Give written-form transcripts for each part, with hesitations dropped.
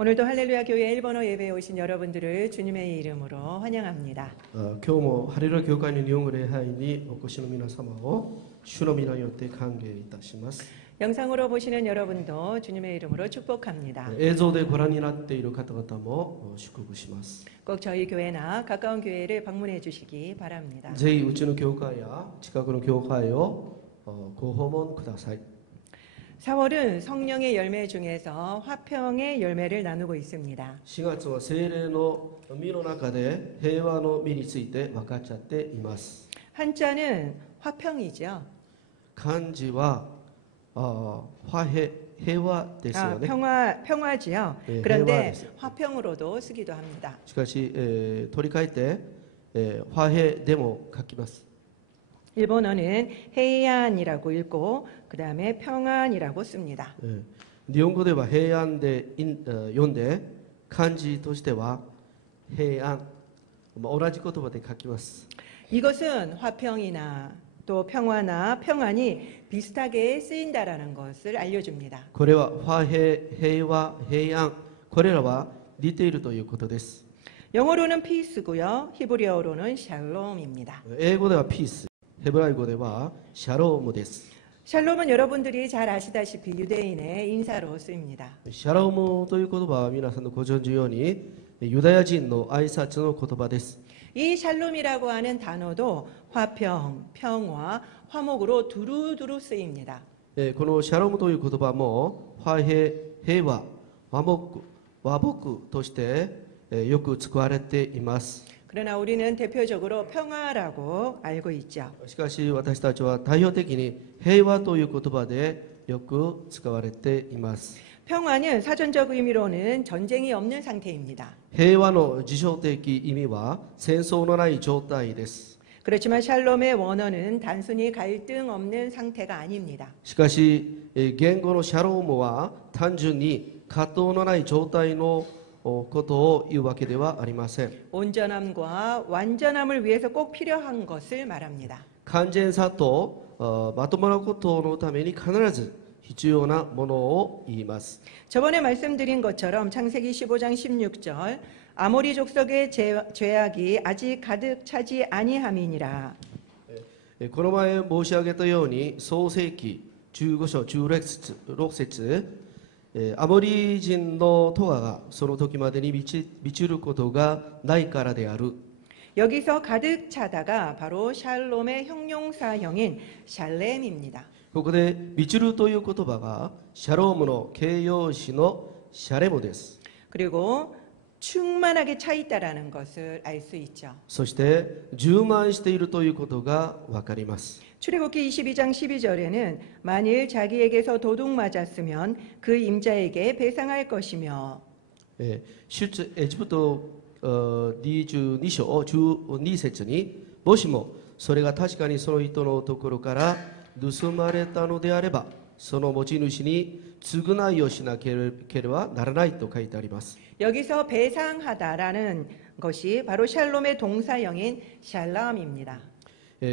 오늘도 할렐루야 교회 1번호 예배에 오신 여러분들을 주님의 이름으로 환영합니다. 今日もハレルヤ教会の日本語礼拝にお越しの皆様を主の皆によって歓迎いたします。 영상으로 보시는 여러분도 주님의 이름으로 축복합니다. 映像でご覧になっている方々も祝福します。 꼭 저희 교회나 가까운 교회를 방문해 주시기 바랍니다. ぜひうちの教会や近くの教会をご訪問ください。 4월은 성령의 열매 중에서 화평의 열매를 나누고 있습니다. 4月は聖霊の実の中で平和の実について分かっちゃっています。 한자는 화평이죠. 漢字は和平、平和ですよね。 평화지요. 네, 그런데 해화됐어요. 화평으로도 쓰기도 합니다. しかし、取り替えて、和平でも書きます。 일본어는 해안이라고 읽고 그 다음에 평안이라고 씁니다. 日本語では平安で読んで漢字としては平安、同じ言葉で書きます。 이것은 화평이나 또 평화나 평안이 비슷하게 쓰인다라는 것을 알려줍니다. これは和平、平和、平安、これらは似ているということです。 영어로는 피스고요. 히브리어로는 샬롬입니다. 英語ではピース、ヘブライ語ではシャロームです。 샬롬은 여러분들이 잘 아시다시피 유대인의 인사로 쓰입니다. シャロームという言葉は皆さんのご存知のようにユダヤ人の挨拶の言葉です。 이 샬롬이라고 하는 단어도 화평, 평화, 화목으로 두루두루 쓰입니다. このシャロームという言葉も和平、平和、和睦としてよく使われています。 그러나 우리는 대표적으로 평화라고 알고 있죠. しかし私たちは代表的に平和という言葉でよく使われています。 평화는 사전적 의미로는 전쟁이 없는 상태입니다. 平和の辞書的意味は戦争のない状態です。 그렇지만 샬롬의 원어는 단순히 갈등 없는 상태가 아닙니다. しかし言語のシャロームは単純に葛藤のない状態のことを言うわけではありません。 온전함과 완전함을 위해서 꼭 필요한 것을 말합니다. 完全さとまともなことのために必ず必要なものを言います。 저번에 말씀드린 것처럼 창세기 15장 16절 아모리 족속의 죄악이 아직 가득 차지 아니함이니라. この前申し上げたように創世記15章16節アモリ人の咎がその時までに満ちることがないからである。 여기서 가득 차다가 바로 샬롬의 형용사형인 샬렘입니다. ここで満ちるという言葉がシャロームの形容詞のシャレムです。 그리고 충만하게 차 있다라는 것을 알 수 있죠. そして充満しているということが分かります。 출애굽기 22장 12절에는 만일 자기에게서 도둑 맞았으면 그 임자에게 배상할 것이며 出エジプト22章12節にもしもそれが確かにその人のところから盗まれたのであればその持ち主に償いをしなければならないと書いてあります。 여기서 배상하다라는 것이 바로 샬롬의 동사형인 샬람입니다.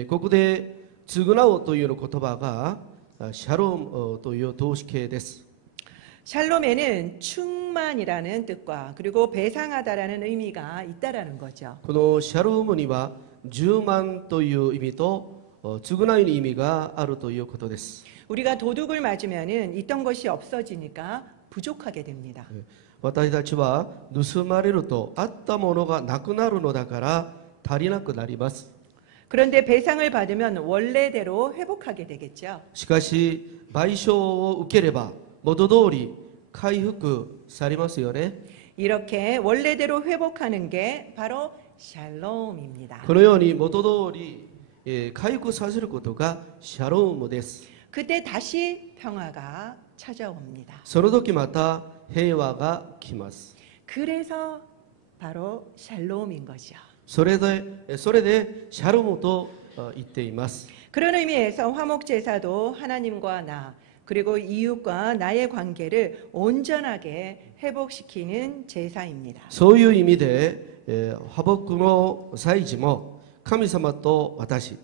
ここで償うという言葉がシャロームという動詞形です。 샬롬에는 충만이라는 뜻과 그리고 배상하다라는 의미가 있다라는 거죠. このシャロームには充満という意味と償いの意味があるということです。 우리가 도둑을 맞으면은 있던 것이 없어지니까 부족하게 됩니다. 私たちは盗まれるとあったものがなくなるのだから足りなくなります。 그런데 배상을 받으면 원래대로 회복하게 되겠죠. しかし賠償を受ければ元通り回復されますよね。 이렇게 원래대로 회복하는 게 바로 샬롬입니다. このように元通り回復させることがシャロームです。 그때 다시 평화가 찾아옵니다. その時また平和が来ます。 그래서 바로 샬롬인 거죠. それでシャロームと言っています。 그런 의미에서 화목제사도 하나님과 나 그리고 이웃과 나의 관계를 온전하게 회복시키는 제사입니다. そういう意味で和睦の祭事も神様と私、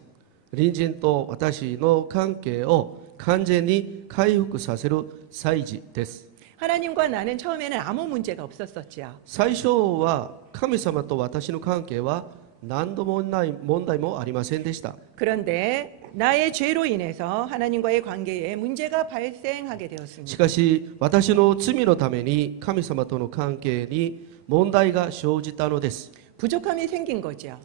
隣人と私の関係を完全に回復させる祭事です。 하나님과 나는 처음에는 아무 문제가 없었었죠. 最初は神様と私の関係は何度もない問題もありませんでした。 그런데 나의 죄로 인해서 하나님과의 관계에 문제가 발생하게 し 되었습니다. かし私の罪のために神様との関係に問題が生じたのです。 부족함이 생긴 거죠.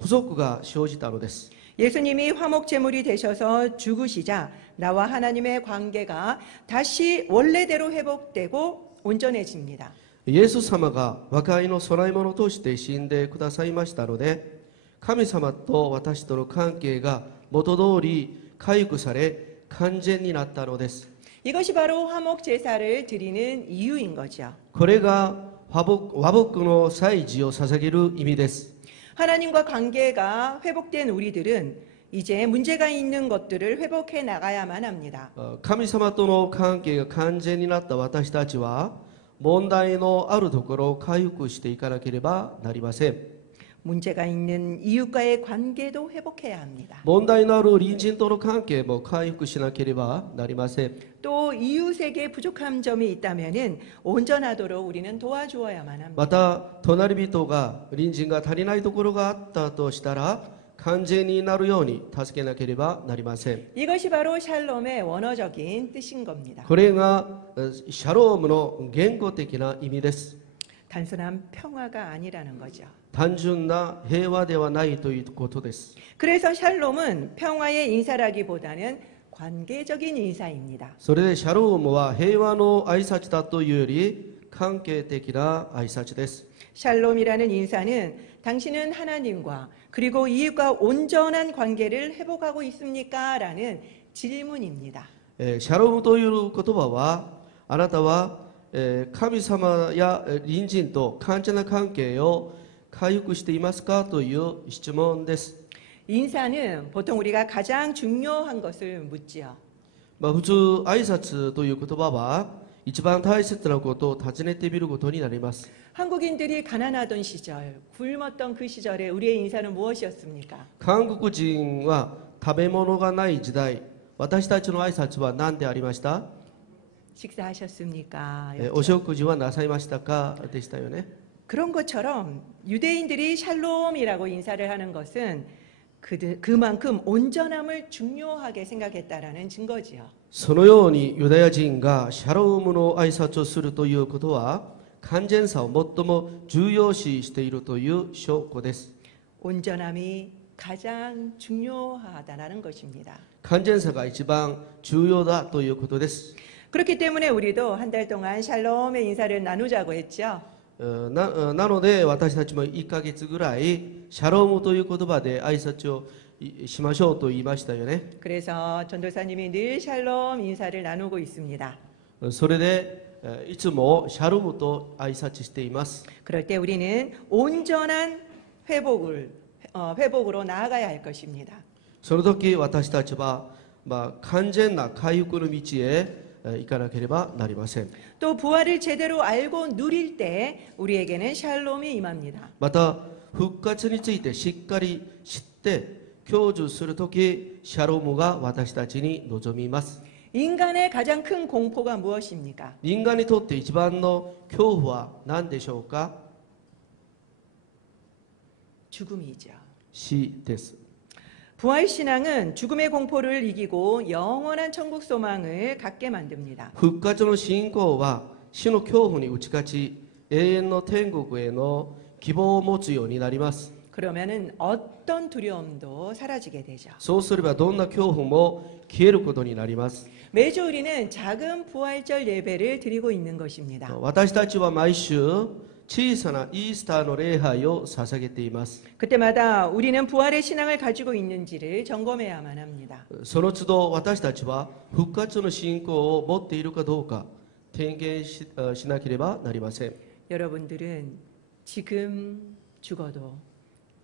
不足が生じたのです。 예수님이 화목 제물이 되셔서 죽으시자 나와 하나님의 관계가 다시 원래대로 회복되고 온전해집니다. イエス様が和解の供え物として死んでくださいましたので、神様と私との関係が元通り回復され完全になったのです。 이것이 바로 화목 제사를 드리는 이유인 거죠. これが和睦の祭事を捧げる意味です。 하나님과 관계가 회복된 우리들은 이제 문제가 있는 것들을 회복해 나가야만 합니다. 神様との関係が完全になった私たちは問題のあるところを回復していかなければなりません。 문제가 있는 이웃과의 관계도 회복해야 합니다. 問題のある隣人との関係も回復しなければなりません。 또 이웃에게 부족한 점이 있다면은 온전하도록 우리는 도와주어야만 합니다. また隣人が隣人が足りないところがあったとしたら完全になるように助けなければなりません。 이것이 바로 샬롬의 원어적인 뜻인 겁니다. これがシャロームの言語的な意味です。 단순한 평화가 아니라는 거죠. 単純な平和ではないということです。 그래서 샬롬은 평화의 인사라기보다는 관계적인 인사입니다. それでシャロームは平和の挨拶だというより関係的な挨拶です。 샬롬이라는 인사는 당신은 하나님과 그리고 이웃과 온전한 관계를 회복하고 있습니까? 라는 질문입니다. シャロームという言葉はあなたは神様や隣人と完全な関係を回復していますかという質問です。 인사는 보통 우리가 가장 중요한 것을 묻지요. 普通挨拶という言葉は一番大切なことを尋ねてみることになります。 한국인들이 가난하던 시절, 굶었던 그 시절에 우리의 인사는 무엇이었습니까? 韓国人は食べ物がない時代、私たちの挨拶は何でありました？ 식사하셨습니까? お食事はなさいましたかでしたよね。 그런 것처럼 유대인들이 샬롬이라고 인사를 하는 것은 그만큼 온전함을 중요하게 생각했다라는 증거지요. そのようにユダヤ人がシャロームの挨拶をするということは完全さを最も重要視しているという証拠です。 온전함이 가장 중요하다라는 것입니다. 完全さが一番重要だということです。 그렇기 때문에 우리도 한 달 동안 샬롬의 인사를 나누자고 했죠. なので私たちも1ヶ月ぐらいシャロームという言葉で挨拶をしましょうと言いましたよね。 그래서 전도사님이 늘 샬롬 인사를 나누고 있습니다. それでいつもシャロームと挨拶しています。 그럴 때 우리는 온전한 회복으로 나아가야 할 것입니다. その時私たちは完全な回復の道へ行かなければなりません。 또 부활을 제대로 알고 누릴 때 우리에게는 샬롬이 임합니다. また復活についてしっかり知って享受する時シャロームが私たちに望みます。 인간의 가장 큰 공포가 무엇입니까? 人間にとって一番の恐怖は何でしょうか？ 죽음이죠. 死です。 부활신앙은 죽음의 공포를 이기고 영원한 천국 소망을 갖게 만듭니다. 復活の信仰は死の恐怖に打ち勝ち永遠の天国への希望を持つようになります。 그러면은 어떤 두려움도 사라지게 되죠. そうすればどんな恐怖も消えることになります。 매주 우리는 작은 부활절 예배를 드리고 있는 것입니다. 私たちは毎週小さなイースターの礼拝を捧げています。 그때마다 우리는 부활의 신앙을 가지고 있는지를 점검해야만 합니다. その都度私たちは復活の信仰を持っているかどうか点検しなければなりません。 여러분들은 지금 죽어도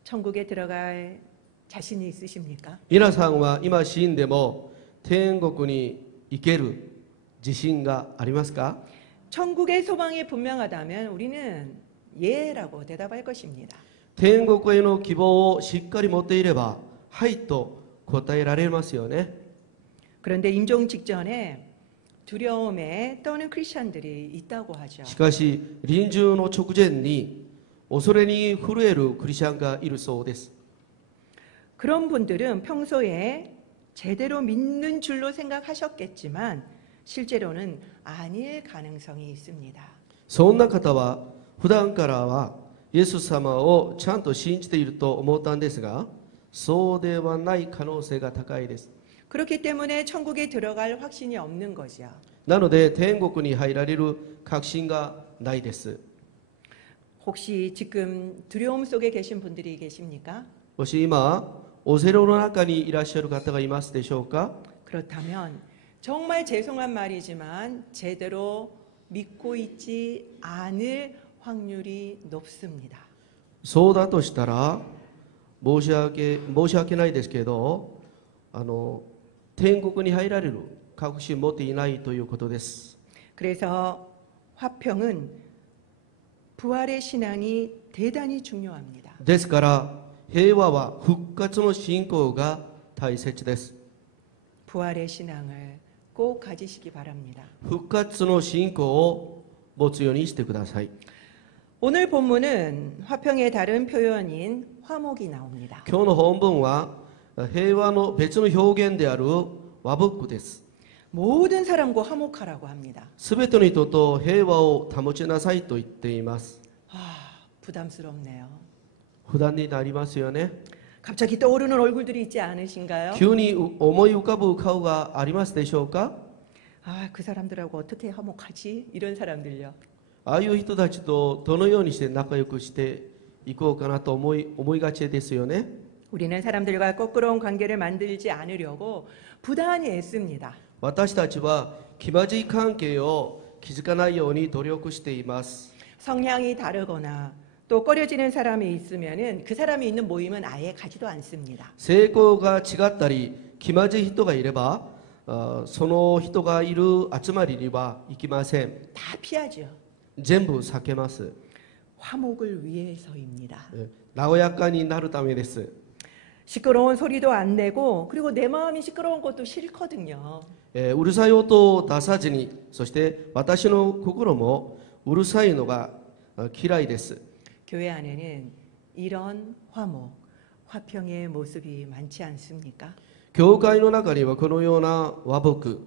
천국에 들어갈 자신이 있으십니까? 皆さんは今死んでも天国に行ける自信がありますか？ 천국의 소망이 분명하다면 우리는 예라고 대답할 것입니다. 天国への希望をしっかり持っていればはいと答えられますよね。 그런데 임종 직전에 두려움에 떠는 크리스천들이 있다고 하죠. しかし臨終の直前に恐れに震えるクリスチャンがいるそうです。 그런 분들은 평소에 제대로 믿는 줄로 생각하셨겠지만 실제로는 아닐 가능성이 있습니다. そんな方は普段からはイエス様をちゃんと信じていると思ったんですが、そうではない可能性が高いです。 그렇기 때문에 천국에 들어갈 확신이 없는 거죠. なので天国に入られる確信がないです。 혹시 지금 두려움 속에 계신 분들이 계십니까? もし今オセロの中にいらっしゃる方がいますでしょうか。 그렇다면 정말 죄송한 말이지만 제대로 믿고 있지 않을 확률이 높습니다. そうだとしたら申し訳ないですけど、天国に入られる確信を持っていないということです。 그래서 화평은 부활의 신앙이 대단히 중요합니다. ですから平和は復活の信仰が大切です。 부활의 신앙을 꼭 가지시기 바랍니다. 復活の信仰を持つようにしてください。 오늘 본문은 화평의 다른 표현인 화목이 나옵니다. 今日の本文は平和の別の表現である和睦です。 모든 사람과 화목하라고 합니다. すべての人と平和を保ちなさいと言っています。 부담스럽네요. 負担になりますよね。 갑자기 떠오르는 얼굴들이 있지 않으신가요? 急に思い浮かぶ顔がありますでしょうか。 그 사람들하고 어떻게 화목하지? 이런 사람들요. ああいう人たちとどのようにして仲良くしていこうかなと思いがちですよね。 우리는 사람들과 거꾸로운 관계를 만들지 않으려고 부단히 애씁니다. 私たちは気まずい関係を築かないように努力しています。 성향이 다르거나 또 꺼려지는 사람이 있으면은 그 사람이 있는 모임은 아예 가지도 않습니다. 成功が違ったり気まずい人がいればその人がいる集まりには行きません。 다 피하죠. 全部避けます。 화목을 위해서입니다. 和やかになるためです。 시끄러운 소리도 안 내고 그리고 내 마음이 시끄러운 것도 싫거든요. うるさい音を出さずに、そして私の心もうるさいのが嫌いです。 교회 안에는 이런 화목, 화평의 모습이 많지 않습니까? 教会の中にはこのような和睦、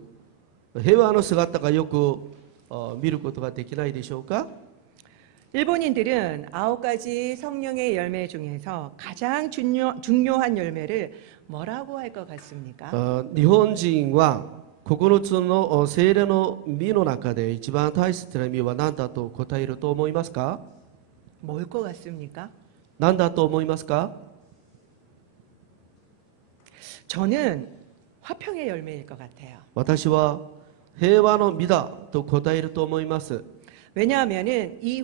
平和の姿がよく見ることができないでしょうか。 일본인들은 9가지 성령의 열매 중에서 가장 중요한 열매를 뭐라고 할 것 같습니까? 日本人は9つの聖霊の実の中で一番大切な実は何だと答えると思いますか。 뭘 것 같습니까? 何だと思いますか。 저는 화평의 열매일 것 같아요. 私は平和の実だと答えると思います。 왜냐하면은 이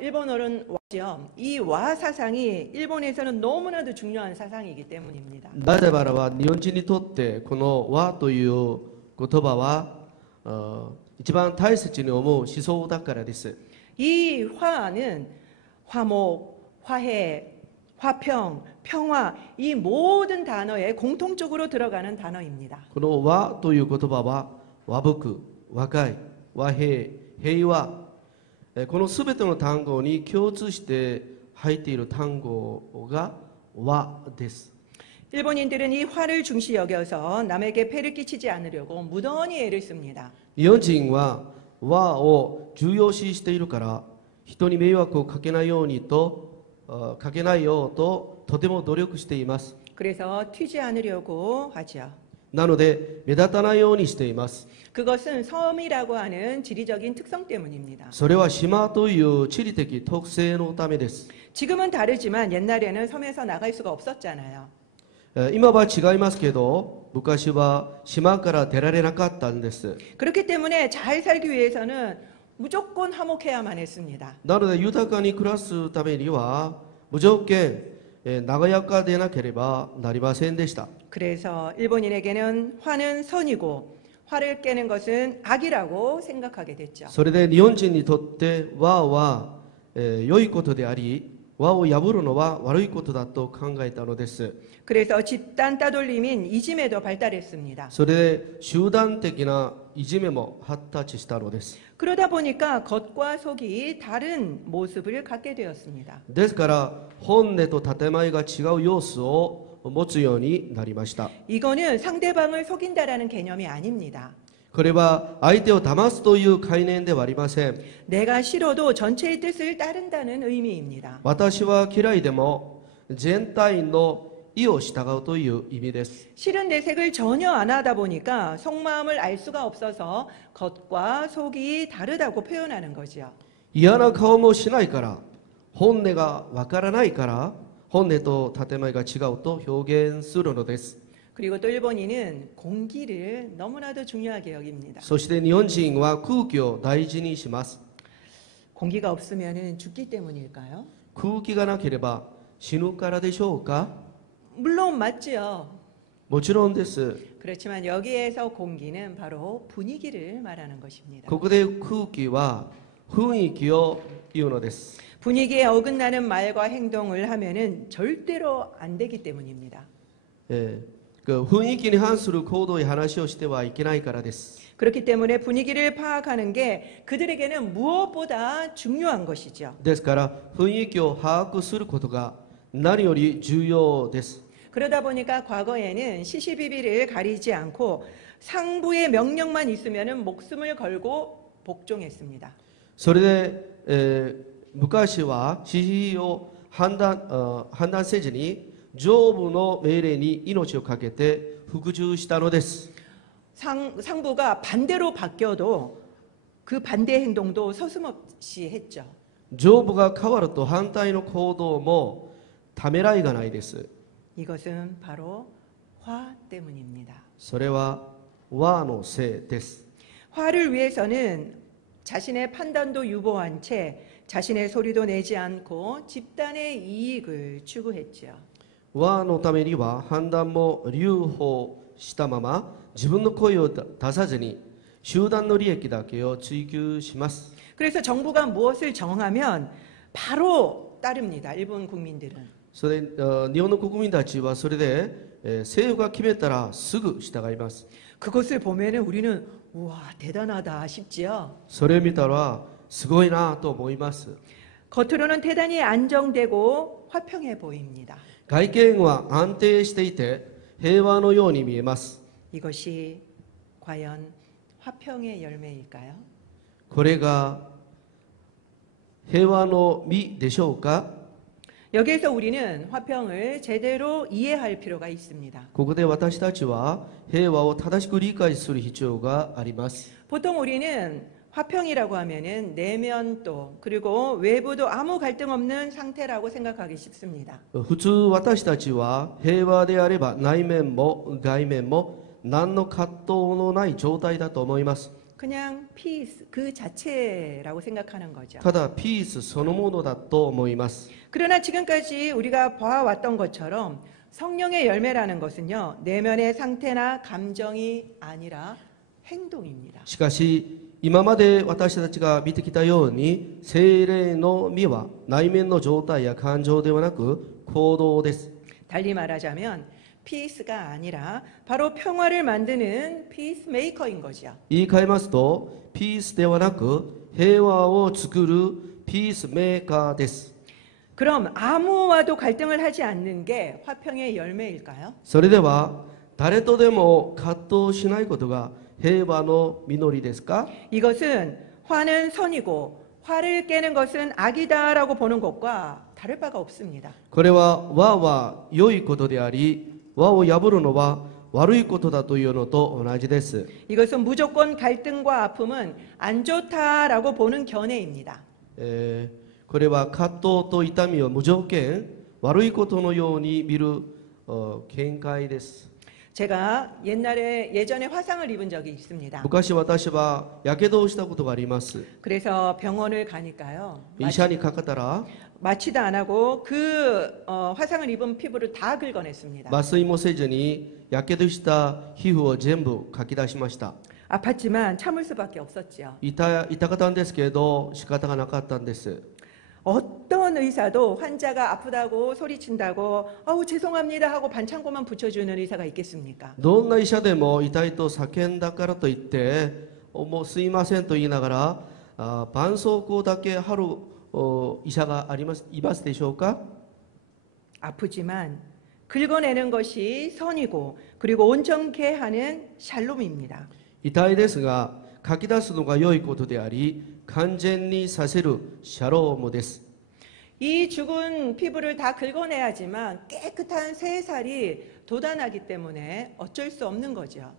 일본어는 와죠. 이 와 사상이 일본에서는 너무나도 중요한 사상이기 때문입니다. なぜならば日本人にとってこの和という言葉は一番大切に思う思想だからです。 이 화는 화목, 화해, 화평, 평화 이 모든 단어에 공통적으로 들어가는 단어입니다. この和という言葉は和睦、和解、和平、平和、このすべての単語に共通して入っている単語が和です。 일본인들은 이 화를 중시 여겨서 남에게 폐를 끼치지 않으려고 무던히 애를 씁니다. 日本人は和を重要視しているから人に迷惑をかけないようととても努力しています。 그래서 튀지 않으려고 하죠. なので目立たないようにしています。 그것은 섬이라고 하는 지리적인 특성 때문입니다. それは島という地理的特性のためです。 지금은 다르지만 옛날에는 섬에서 나갈 수가 없었잖아요. 今は違いますけど昔は島から出られなかったんです。 그렇기 때문에 잘 살기 위해서는 무조건 화목해야만 했습니다. なので豊かに暮らすためには無条件長やかでなければなりませんでした。 그래서 일본인에게는 화는 선이고 화를 깨는 것은 악이라고 생각하게 됐죠. それで日本人にとって和は良いことであり輪を破るのは悪いことだと考えたのです。 그래서 집단 따돌림인 이짐에도 발달했습니다. それで集団的ないじめも発達したのです。 그러다 보니까 겉과 속이 다른 모습을 갖게 되었습니다. ですから本音と建前が違う様子を持つようになりました。 이거는 상대방을 속인다라는 개념이 아닙니다. これは相手を騙すという概念ではありません。 내가 싫어도 전체의 뜻을 따른다는 의미입니다. 私は嫌いでも全体の意を従うという意味です。 싫은 내색을 전혀 안 하다 보니까 속마음을 알 수가 없어서 겉과 속이 다르다고 표현하는 거죠. 嫌な顔もしないから、本音がわからないから、本音と建前が違うと表現するのです。 그리고 또 일본인은 공기를 너무나도 중요하게 여깁니다. そして日本人は空気を大事にします。 공기가 없으면 죽기 때문일까요? 空気がなければ死ぬからでしょうか？ 물론 맞지요. もちろんです。 그렇지만 여기에서 공기는 바로 분위기를 말하는 것입니다. ここで空気は雰囲気を言うのです。 분위기에 어긋나는 말과 행동을 하면은 절대로 안 되기 때문입니다. 雰囲気に反する行動や話をしてはいけないからです。 그렇기 때문에 분위기를 파악하는 게 그들에게는 무엇보다 중요한 것이죠. ですから雰囲気を把握することが何より重要です。 그러다 보니까 과거에는 시시비비를 가리지 않고 상부의 명령만 있으면은 목숨을 걸고 복종했습니다. それで、昔は私費を判断せずに上部の命令に命を懸けて服従したのです。 상부가 반대로 바뀌어도 그 반대 행동도 서슴없이 했죠. 上部が変わると反対の行動もためらいがないです。 이것은 바로 화 때문입니다. それは和のせいです。 화를 위해서는 자신의 판단도 유보한 채 자신의 소리도 내지 않고 집단의 이익을 추구했죠. 和のためには判断も留保したまま自分の声を出さずに集団の利益だけを追求します。 그래서 정부가 무엇을 정하면 바로 따릅니다. 일본 국민들은. それ日本の国民たちはそれで、政府が決めたらすぐ従います。 그것을 보면은 우리는 우와 대단하다 싶지요. それを見たらすごいなと思います。 겉으로는 대단히 안정되고 화평해 보입니다. 外見は安定していて平和のように見えます。 이것이 과연 화평의 열매일까요? これが平和の実でしょうか？ 여기에서 우리는 화평을 제대로 이해할 필요가 있습니다. ここで私たちは平和を正しく理解する必要があります。 보통 우리는 화평이라고 하면은 내면도 그리고 외부도 아무 갈등 없는 상태라고 생각하기 쉽습니다. 普通私たちは平和であれば内面も外面も何の葛藤のない状態だと思います。 그냥 피스 그 자체라고 생각하는 거죠. ただピースそのものだと思います。 그러나 지금까지 우리가 봐왔던 것처럼 성령의 열매라는 것은요 내면의 상태나 감정이 아니라 행동입니다. しかし今まで私たちが見てきたように聖霊の実は内面の状態や感情ではなく行動です。 달리 말하자면 피스가 아니라 바로 평화를 만드는 피스메이커인 거죠. 言い換えますとピースではなく平和を作るピースメーカーです。 그럼 아무와도 갈등을 하지 않는 게 화평의 열매일까요? それでは誰とでも葛藤しないことが平和の実りですか？ 이것은 화는 선이고 화를 깨는 것은 악이다라고 보는 것과 다를 바가 없습니다. これは和は良いことであり和を破るのは悪いことだというのと同じです。 이것은 무조건 갈등과 아픔은 안 좋다라고 보는 견해입니다. これは葛藤と痛みを無条件悪いことのように見る見解です。 제가 예전에 화상을 입은 적이 있습니다. 昔私はやけどをしたことがあります。 그래서 병원을 가니까요. 医者にかかったら 마취도 안 하고 그 화상을 입은 피부를 다 긁어냈습니다. 麻酔もせずにやけどした皮膚を全部かき出しました。 아팠지만 참을 수밖에 없었죠. 痛かったんですけど仕方がなかったんです。 어떤 의사도 환자가 아프다고 소리친다고 아우 죄송합니다 하고 반창고만 붙여주는 의사가 있겠습니까? どんな医者でも痛いと叫んだからといってもうすいませんと言いながら絆創膏だけ貼る医者がいますでしょうか？ 아프지만 긁어내는 것이 선이고 그리고 온전케 하는 샬롬입니다. 痛いですが書き出すのが良いことであり完全にさせるシャロームです。 이 죽은 피부를 다 긁어내야지만 깨끗한 새 살이 돋아나기 때문에 어쩔 수 없는 거죠.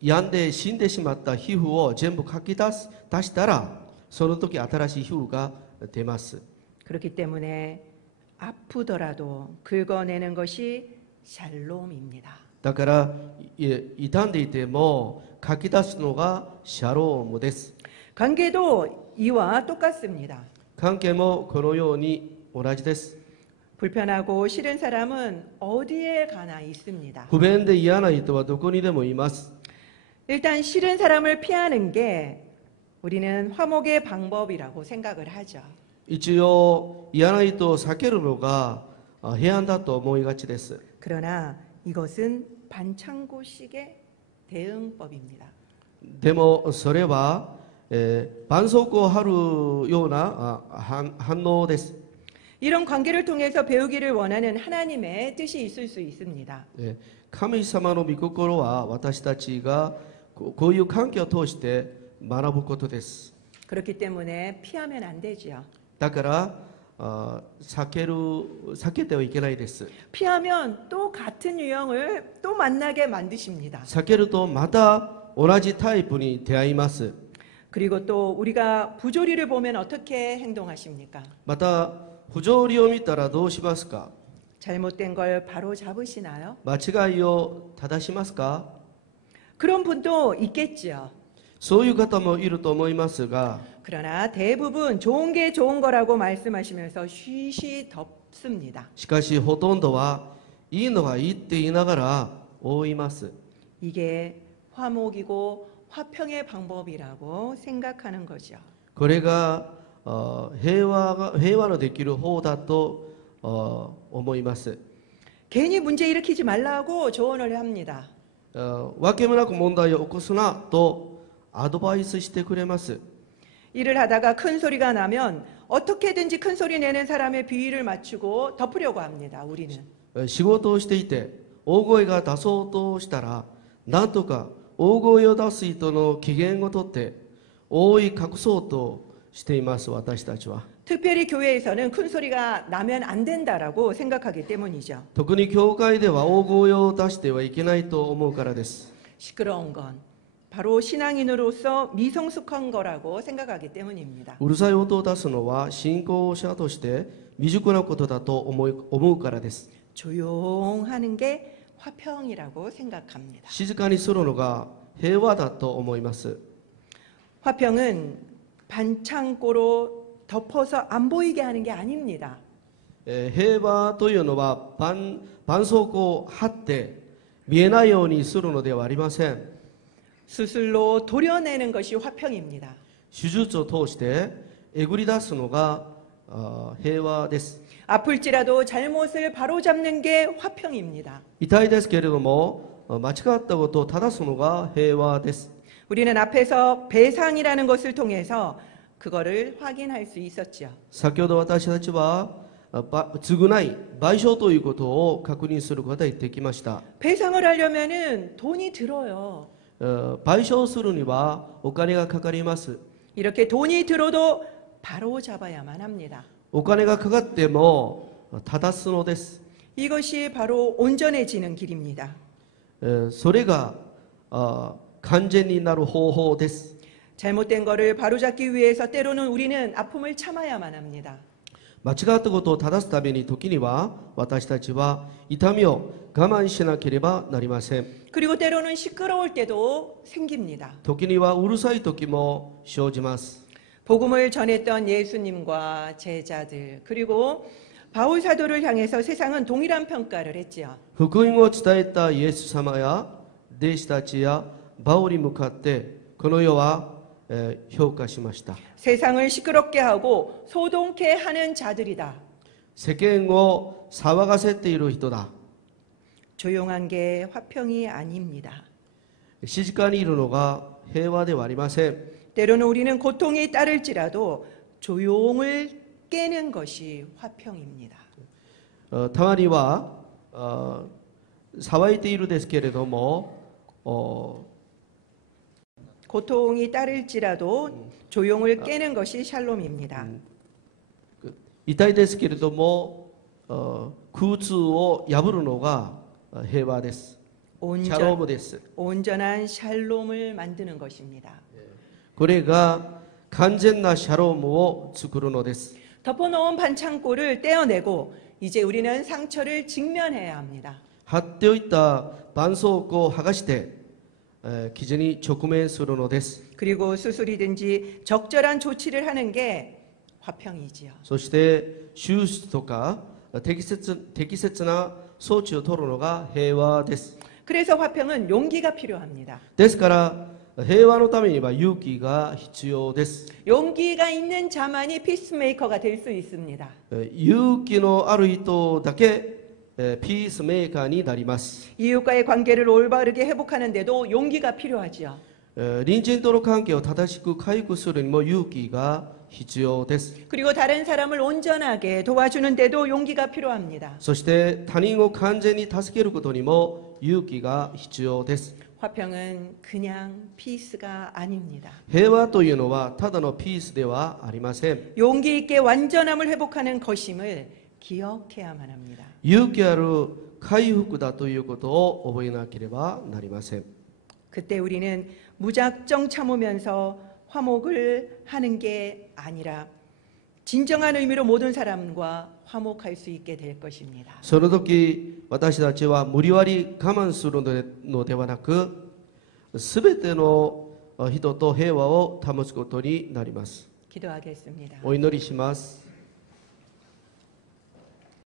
病んで死んでしまった皮膚を全部書き出したらその時新しい皮膚が出ます。 그렇기 때문에 아프더라도 긁어내는 것이 샬롬입니다. だから傷んでいても書き出すのがシャロームです。 관계도 이와 똑같습니다. 関係もこのように同じです。 불편하고 싫은 사람은 어디에 가나 있습니다. 不便で嫌な人はどこにでもいます。 일단 싫은 사람을 피하는 게 우리는 화목의 방법이라고 생각을 하죠. 一応嫌な人を避けるのが平安だと思いがちです。 그러나 이것은 반창고식의 대응법입니다. でもそれは、絆創膏を貼るような反応です。 이런 관계를 통해서 배우기를 원하는 하나님의 뜻이 있을 수 있습니다. 神様の御心は私たちがこういう関係を通して学ぶことです。 그렇기 때문에 피하면 안 되죠. だから避けてはいけないです。 피하면 또 같은 유형을 또 만나게 만드십니다. 避けるとまた同じタイプに出会います。 그리고 또 우리가 부조리를 보면 어떻게 행동하십니까? また不条理を見たらどうしますか？ 잘못된 걸 바로 잡으시나요? 間違いを正しますか？ 그런 분도 있겠죠. そういう方もいると思いますが 그러나 대부분 좋은 게 좋은 거라고 말씀하시면서 쉬쉬 덮습니다. しかしほとんどはいいのがいいって言いながら覆います。 이게 화목이고 화평의 방법이라고 생각하는 거죠. これが平和のできる方だと思います。 괜히 문제 일으키지 말라고 조언을 합니다. わけもなく問題を起こすなとアドバイスしてくれます。 일을 하다가 큰 소리가 나면 어떻게든지 큰 소리 내는 사람의 비위를 맞추고 덮으려고 합니다. 우리는. 仕事をしていて大声が出そうとしたらなんとか大声を出す人の機嫌をとって覆い隠そうとしています。私たちは 특별히 교회에서는 큰 소리가 나면 안 된다라고 생각하기 때문이죠. 特に教会では大声を出してはいけないと思うからです。 시끄러운 건 바로 신앙인으로서 미성숙한 거라고 생각하기 때문입니다. うるさい音を出すのは信仰者として未熟なことだと思うからです。 조용하는 게 화평이라고 생각합니다. 静かにするのが平和だと思います。 화평은 반창고로 덮어서 안 보이게 하는 게 아닙니다. 平和というのは絆創膏を貼って見えないようにするのではありません。 수술로 도려내는 것이 화평입니다. 手術を通してえぐり出すのが平和です。 아플지라도 잘못을 바로잡는 게 화평입니다. 痛いですけれども間違ったことを正すのが平和です。 우리는 앞에서 배상이라는 것을 통해서 그거를 확인할 수 있었죠. 先ほど私たちは償い賠償ということを確認することができました。 배상을 하려면은 돈이 들어요. 賠償するにはお金がかかります。 이렇게 돈이 들어도 바로 잡아야만 합니다. お金がかかっても正すのです。 이것이 바로 온전해지는 길입니다. それが完全になる方法です。 잘못된 거를 바로잡기 위해서 때로는 우리는 아픔을 참아야만 합니다. 間違ったことを正すために時には私たちは痛みを我慢しなければなりません。 그리고 때로는 시끄러울 때도 생깁니다. 時にはうるさい時も生じます。 복음을 전했던 예수님과 제자들 그리고 바울 사도를 향해서 세상은 동일한 평가를 했지요. 福音を伝えたイエス様や弟子たちやバウに向かってこの世は評価しました。 세상을 시끄럽게 하고 소동케 하는 자들이다. 世間を騒がせている人だ。 조용한 게 화평이 아닙니다. 静かにいるのが平和ではありません。 때로는 우리는 고통이 따를지라도 조용을 깨는 것이 화평입니다. たまには騒いでいるですけれども、 고통이 따를지라도 조용을 깨는 것이 샬롬입니다. 痛いですけれども、空通を破るのが平和です。シャロームです。 온전한 샬롬을 만드는 것입니다. これが完全なシャロームを作るのです。 덮어놓은 반창고를 떼어내고 이제 우리는 상처를 직면해야 합니다. 貼っておいた絆創膏を剥がして、傷に直面するのです。 그리고 수술이든지 적절한 조치를 하는 게 화평이지요. そして手術とか適切な装置を取るのが平和です。 그래서 화평은 용기가 필요합니다. ですから平和のためには勇気が必要です。 용기가 있는 자만이 피스메이커가 될 수 있습니다. 勇気のある人だけピースメーカーになります。 이웃과의 관계를 올바르게 회복하는데도 용기가 필요하지요. 隣人との関係を正しく回復するにも勇気が必要です。 그리고 다른 사람을 온전하게 도와주는데도 용기가 필요합니다. そして他人を完全に助けることにも勇気が必要です。 화평은 그냥 피스가 아닙니다. 平和というのはただのピースではありません。 용기 있게 완전함을 회복하는 것임을 기억해야만 합니다. 勇気ある回復だということを覚えなければなりません。 그때 우리는 무작정 참으면서 화목을 하는 게 아니라 진정한 의미로 모든 사람과 화목할 수 있게 될 것입니다. その時私たちは無理やり我慢するのではなく、すべての人と平和を保つことになります。 기도하겠습니다. お祈りします。